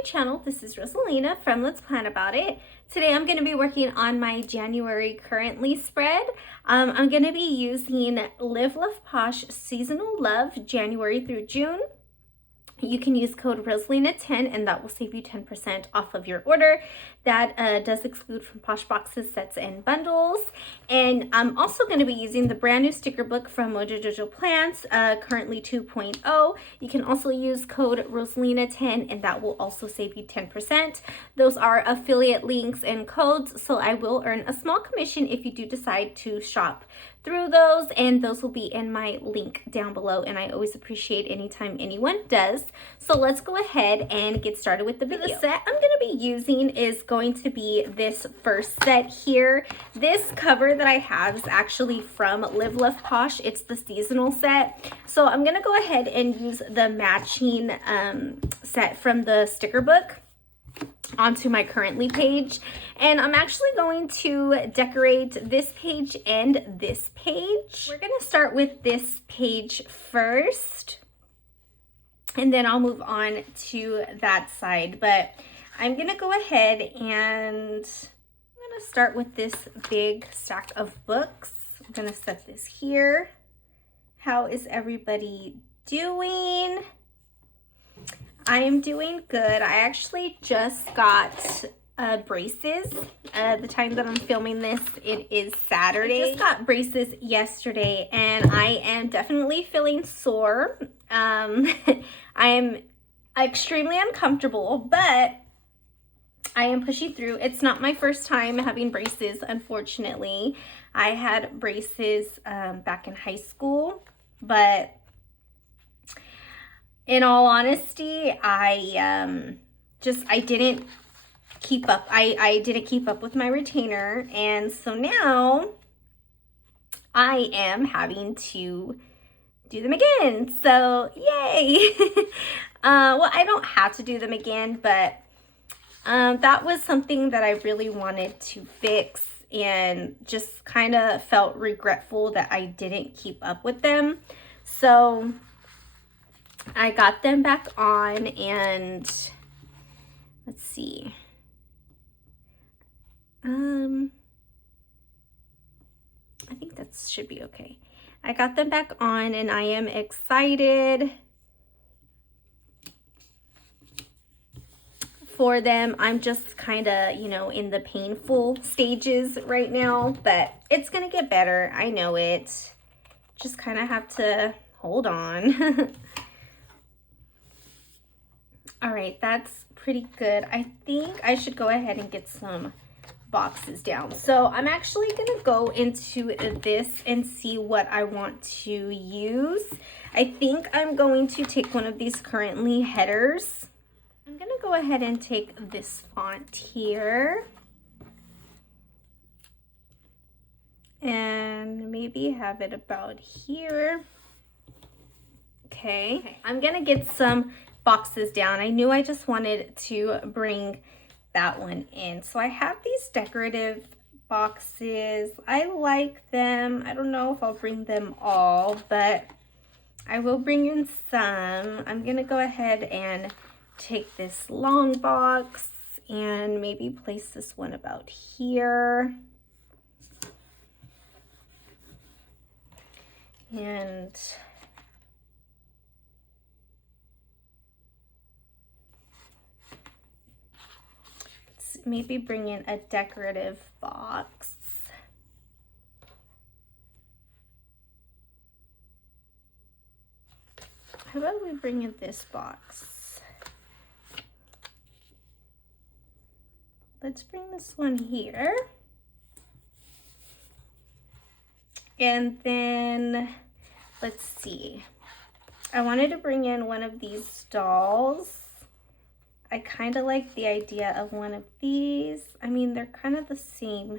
my channel. This is Rosalina from Let's Plan About It. Today I'm going to be working on my January currently spread. I'm going to be using Live Love Posh Seasonal Love January through June. You can use code Rosalina10 and that will save you 10% off of your order. That does exclude from Posh boxes, sets, and bundles. And I'm also going to be using the brand new sticker book from Mojo Jojo Plants, currently 2.0. You can also use code Rosalina10 and that will also save you 10%. Those are affiliate links and codes, so I will earn a small commission if you do decide to shop through those, and those will be in my link down below, and I always appreciate anytime anyone does. So let's go ahead and get started with the video. The set I'm going to be using is going to be this first set here. This cover that I have is actually from Live Love Posh. It's the seasonal set. So I'm going to go ahead and use the matching set from the sticker book onto my currently page, and I'm actually going to decorate this page and this page. We're going to start with this page first and then I'll move on to that side, but I'm going to go ahead and I'm going to start with this big stack of books. I'm going to set this here. How is everybody doing? I am doing good. I actually just got braces. The time that I'm filming this, it is Saturday. I just got braces yesterday and I am definitely feeling sore. I am extremely uncomfortable, but I am pushing through. It's not my first time having braces, unfortunately. I had braces back in high school, but in all honesty, I didn't keep up. I didn't keep up with my retainer, and so now I am having to do them again. So yay! Well, I don't have to do them again, but that was something that I really wanted to fix, and just kind of felt regretful that I didn't keep up with them. So I got them back on, and let's see. I think that should be okay. I got them back on and I am excited for them. I'm just kind of, you know, in the painful stages right now, but it's gonna get better. I know it. Just kind of have to hold on. All right, that's pretty good. I think I should go ahead and get some boxes down. So I'm actually gonna go into this and see what I want to use. I think I'm going to take one of these currently headers. I'm gonna go ahead and take this font here and maybe have it about here. Okay, I'm gonna get some boxes down. I knew I just wanted to bring that one in. So I have these decorative boxes. I like them. I don't know if I'll bring them all, but I will bring in some. I'm gonna go ahead and take this long box and maybe place this one about here. And maybe bring in a decorative box. How about we bring in this box? Let's bring this one here. And then, let's see. I wanted to bring in one of these dolls. I kind of like the idea of one of these. I mean, they're kind of the same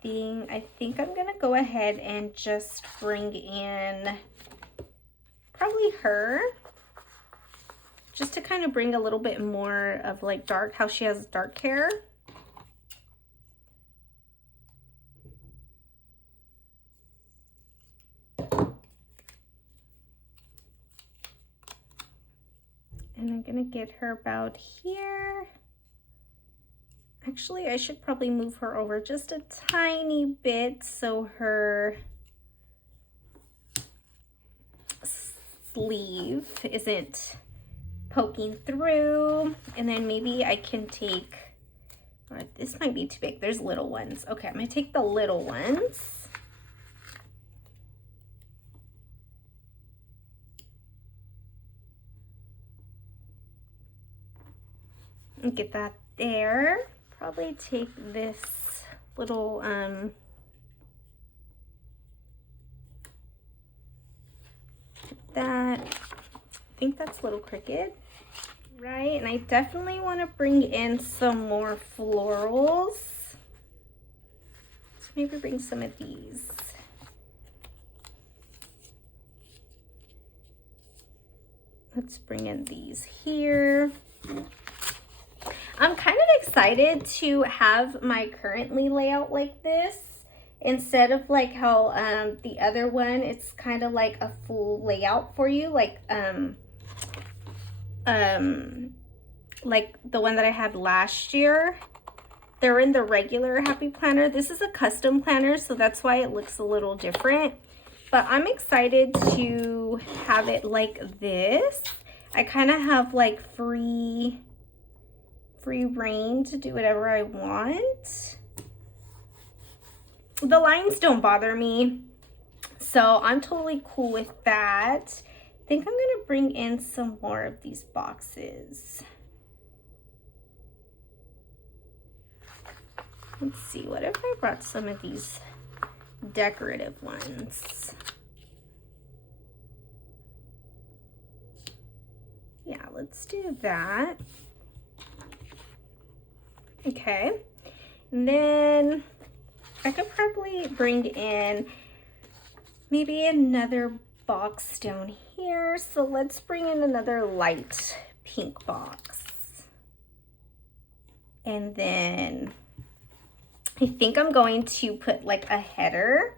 thing. I think I'm gonna go ahead and just bring in probably her, just to kind of bring a little bit more of like dark, how she has dark hair. And I'm gonna get her about here. Actually, I should probably move her over just a tiny bit so her sleeve isn't poking through. And then maybe I can take, or this might be too big. There's little ones. Okay, I'm gonna take the little ones. And get that there. Probably take this little that. I think that's Little Cricket, right? And I definitely want to bring in some more florals. So maybe bring some of these. Let's bring in these here. I'm kind of excited to have my currently layout like this instead of like how the other one, it's kind of like a full layout for you, like the one that I had last year. They're in the regular Happy Planner. This is a custom planner, so that's why it looks a little different. But I'm excited to have it like this. I kind of have like free reign to do whatever I want. The lines don't bother me, so I'm totally cool with that. I think I'm gonna bring in some more of these boxes. Let's see, what if I brought some of these decorative ones? Yeah, let's do that. Okay, and then I could probably bring in maybe another box down here. So let's bring in another light pink box. And then I think I'm going to put like a header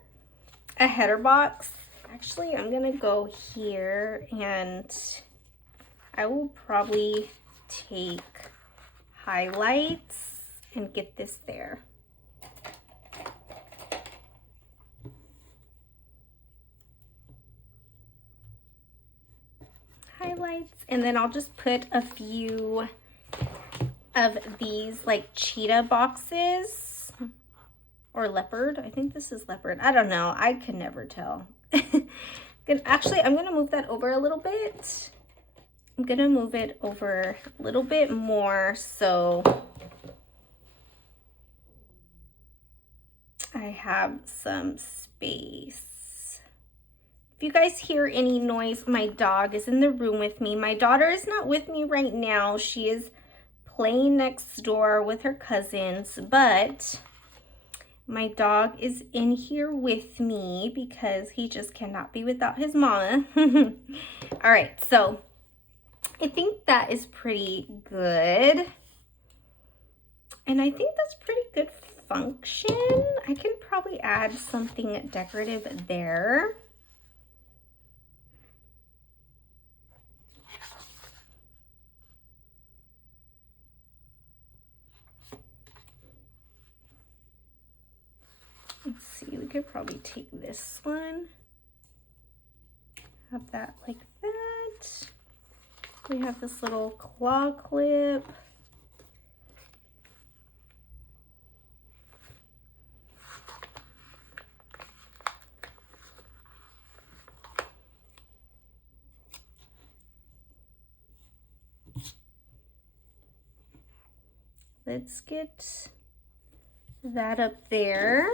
box. Actually, I'm gonna go here and I will probably take highlights and get this there. Highlights, and then I'll just put a few of these like cheetah boxes or leopard. I think this is leopard. I don't know. I can never tell. Actually, I'm gonna move that over a little bit. I'm gonna move it over a little bit more so I have some space. If you guys hear any noise, my dog is in the room with me. My daughter is not with me right now. She is playing next door with her cousins, but my dog is in here with me because he just cannot be without his mama. All right, so I think that is pretty good. And I think that's pretty good function. I can probably add something decorative there. Let's see, we could probably take this one, have that like that. We have this little claw clip. Let's get that up there.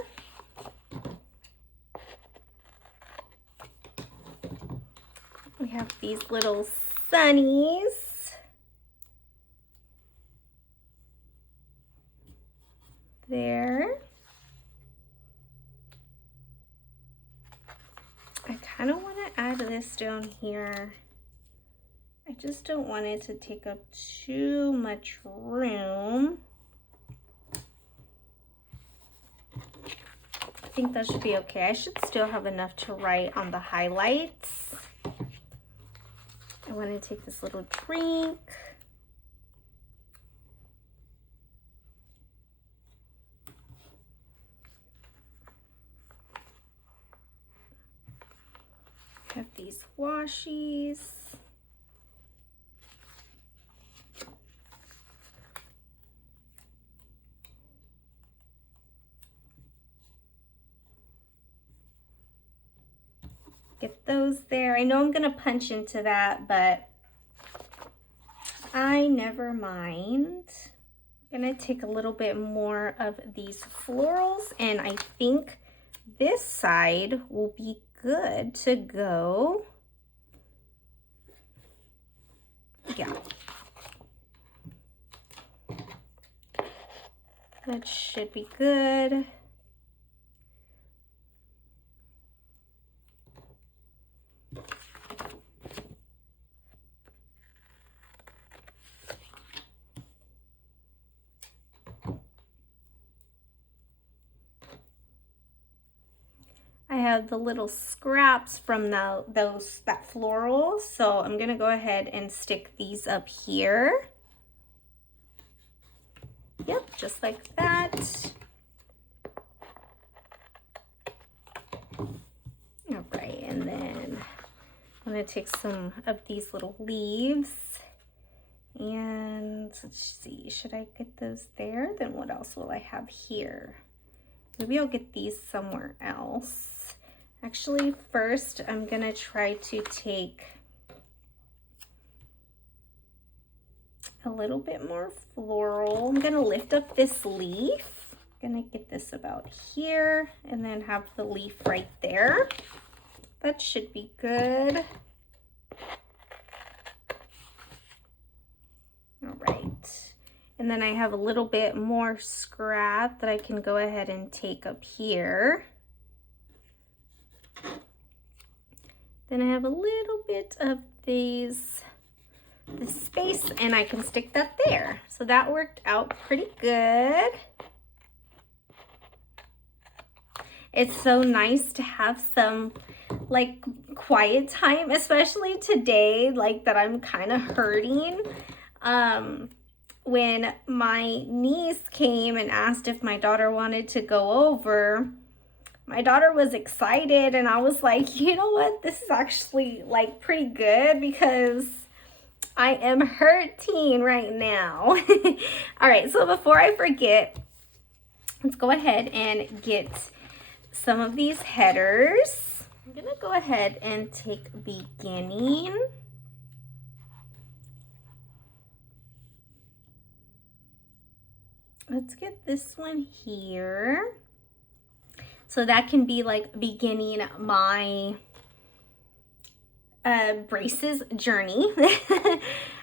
We have these little sunnies. There. I kind of want to add this down here. I just don't want it to take up too much room. I think that should be okay. I should still have enough to write on the highlights. I want to take this little drink. Have these washies. Get those there. I know I'm gonna punch into that, but I never mind. I'm gonna take a little bit more of these florals, and I think this side will be good to go. Yeah. That should be good. I have the little scraps from that floral, so I'm gonna go ahead and stick these up here. Yep, just like that. All right, and then I'm gonna take some of these little leaves, and let's see, should I get those there? Then what else will I have here? Maybe I'll get these somewhere else. Actually, first I'm gonna try to take a little bit more floral. I'm gonna lift up this leaf. I'm gonna get this about here and then have the leaf right there. That should be good. All right. And then I have a little bit more scrap that I can go ahead and take up here. Then I have a little bit of this space, and I can stick that there. So that worked out pretty good. It's so nice to have some like quiet time, especially today, like that I'm kind of hurting. When my niece came and asked if my daughter wanted to go over, my daughter was excited, and I was like, you know what? This is actually like pretty good because I am hurting right now. All right, so before I forget, let's go ahead and get some of these headers. I'm gonna go ahead and take beginning. Let's get this one here. So that can be like beginning my braces journey.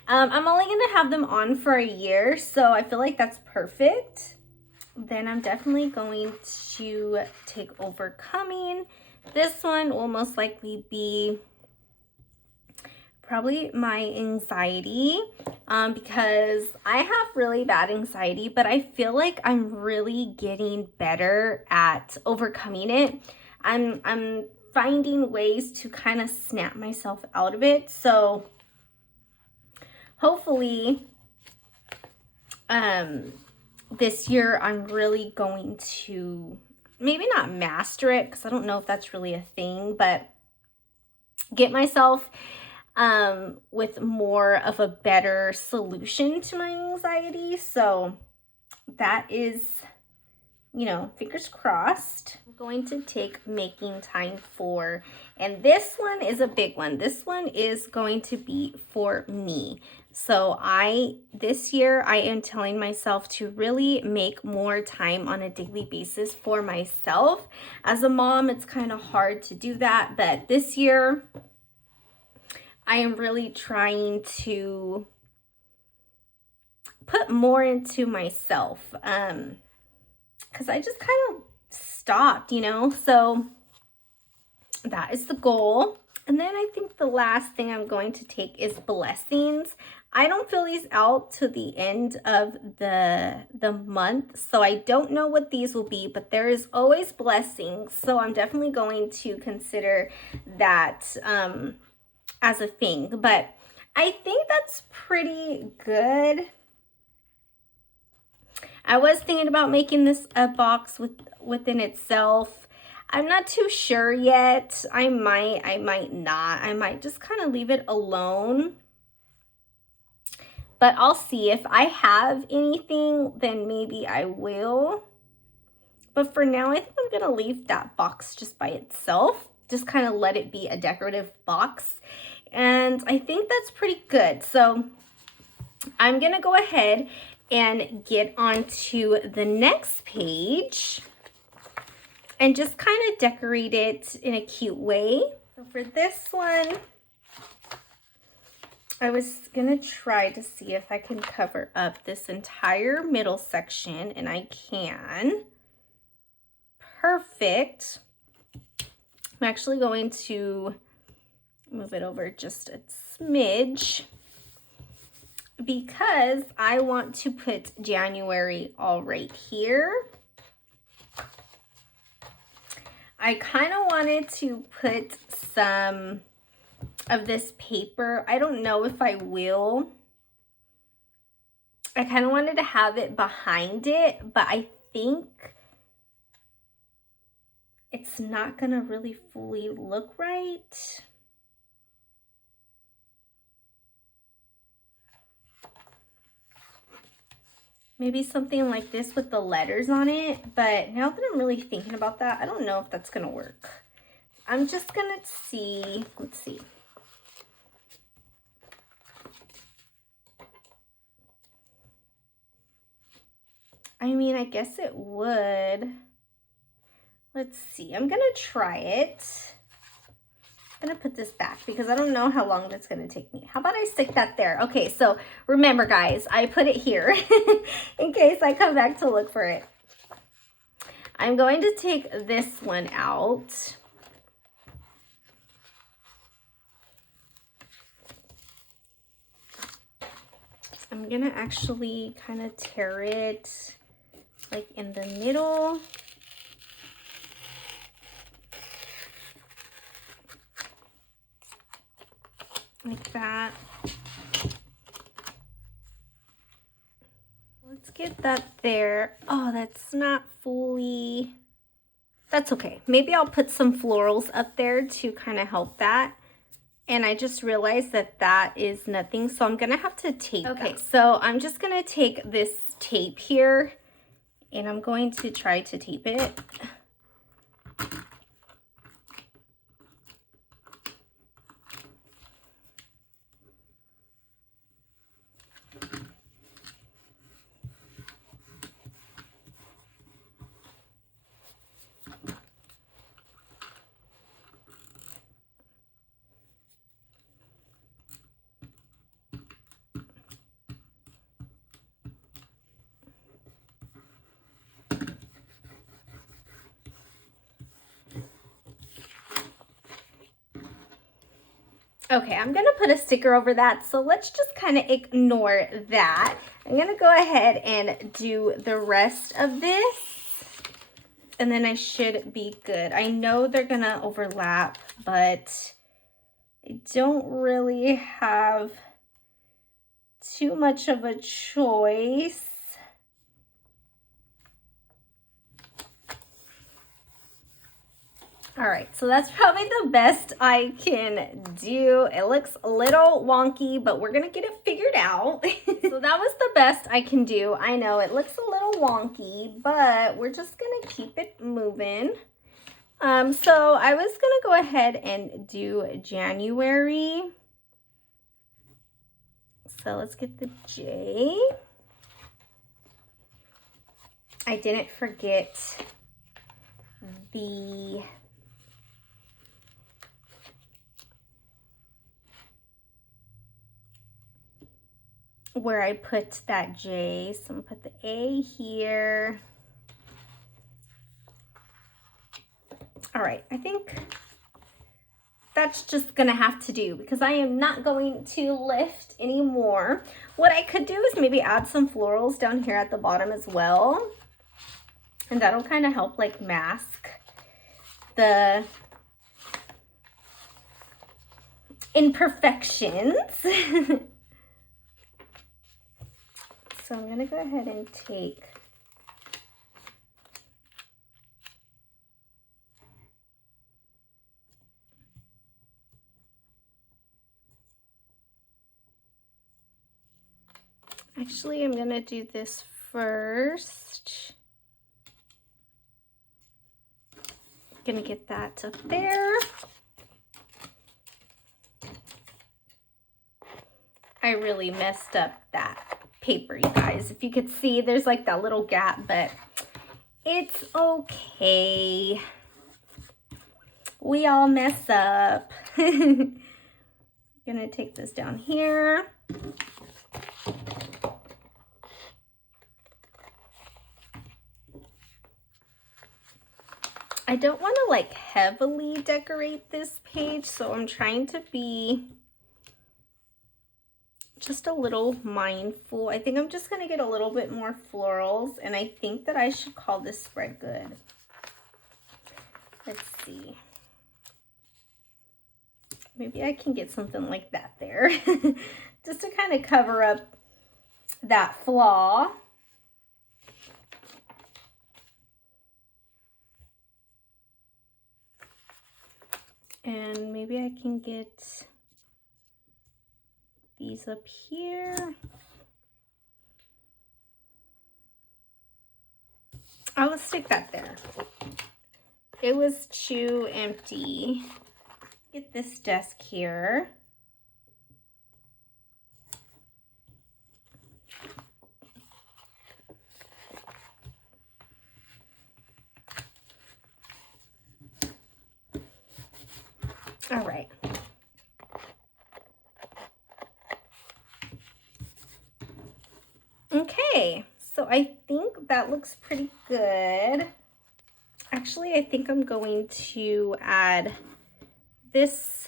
I'm only gonna have them on for a year, so I feel like that's perfect. Then I'm definitely going to take overcoming. This one will most likely be probably my anxiety, because I have really bad anxiety, but I feel like I'm really getting better at overcoming it. I'm finding ways to kind of snap myself out of it. So hopefully this year I'm really going to maybe not master it, because I don't know if that's really a thing, but get myself with more of a better solution to my anxiety. So that is, you know, fingers crossed. I'm going to take making time for, and this one is a big one. This one is going to be for me. So this year I am telling myself to really make more time on a daily basis for myself. As a mom, it's kind of hard to do that, but this year I am really trying to put more into myself, because I just kind of stopped, you know, so that is the goal. And then I think the last thing I'm going to take is blessings. I don't fill these out to the end of the month, so I don't know what these will be, but there is always blessings, so I'm definitely going to consider that as a thing. But I think that's pretty good. I was thinking about making this a box within itself. I'm not too sure yet. I might not. I might just kind of leave it alone. But I'll see. If I have anything, then maybe I will. But for now, I think I'm gonna leave that box just by itself. Just kind of let it be a decorative box. And I think that's pretty good. So I'm gonna go ahead and get onto the next page and just kind of decorate it in a cute way. So for this one, I was gonna try to see if I can cover up this entire middle section, and I can. Perfect. I'm actually going to move it over just a smidge because I want to put January all right here. I kind of wanted to put some of this paper. I don't know if I will. I kind of wanted to have it behind it, but I think it's not gonna really fully look right. Maybe something like this with the letters on it, but now that I'm really thinking about that, I don't know if that's gonna work. I'm just gonna see, let's see. I mean, I guess it would. Let's see, I'm gonna try it. I'm gonna put this back because I don't know how long that's gonna take me. How about I stick that there? Okay, so remember guys, I put it here in case I come back to look for it. I'm going to take this one out. I'm gonna actually kind of tear it like in the middle. Like that. Let's get that there. Oh, that's not fully, that's okay. Maybe I'll put some florals up there to kind of help that. And I just realized that that is nothing, so I'm gonna have to tape that. Okay, so I'm just gonna take this tape here and I'm going to try to tape it. Okay, I'm gonna put a sticker over that, so let's just kind of ignore that. I'm gonna go ahead and do the rest of this, and then I should be good. I know they're gonna overlap, but I don't really have too much of a choice. All right, so that's probably the best I can do. It looks a little wonky, but we're gonna get it figured out. So that was the best I can do. I know it looks a little wonky, but we're just gonna keep it moving. So I was gonna go ahead and do January. So let's get the J. I didn't forget the where I put that J. So I'm gonna put the A here. All right, I think that's just gonna have to do because I am not going to lift anymore. What I could do is maybe add some florals down here at the bottom as well. And that'll kind of help like mask the imperfections. So I'm gonna go ahead and take actually, I'm gonna do this first. Gonna get that up there. I really messed up that paper, you guys. If you could see, there's like that little gap, but it's okay. We all mess up. Gonna take this down here. I don't want to like heavily decorate this page, so I'm trying to be just a little mindful. I think I'm just gonna get a little bit more florals, and I think that I should call this spread good. Let's see. Maybe I can get something like that there, just to kind of cover up that flaw. And maybe I can get these up here. I will stick that there. It was too empty. Get this desk here. All right. Okay, so I think that looks pretty good. Actually, I think I'm going to add this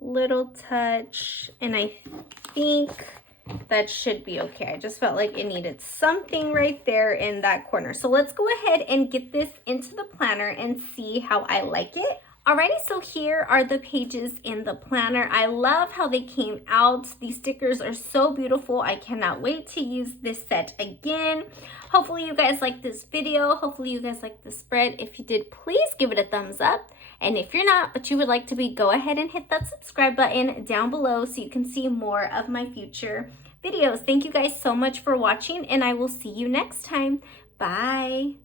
little touch, and I think that should be okay. I just felt like it needed something right there in that corner. So let's go ahead and get this into the planner and see how I like it. Alrighty, so here are the pages in the planner. I love how they came out. These stickers are so beautiful. I cannot wait to use this set again. Hopefully you guys like this video. Hopefully you guys like the spread. If you did, please give it a thumbs up. And if you're not, but you would like to be, go ahead and hit that subscribe button down below so you can see more of my future videos. Thank you guys so much for watching, and I will see you next time. Bye.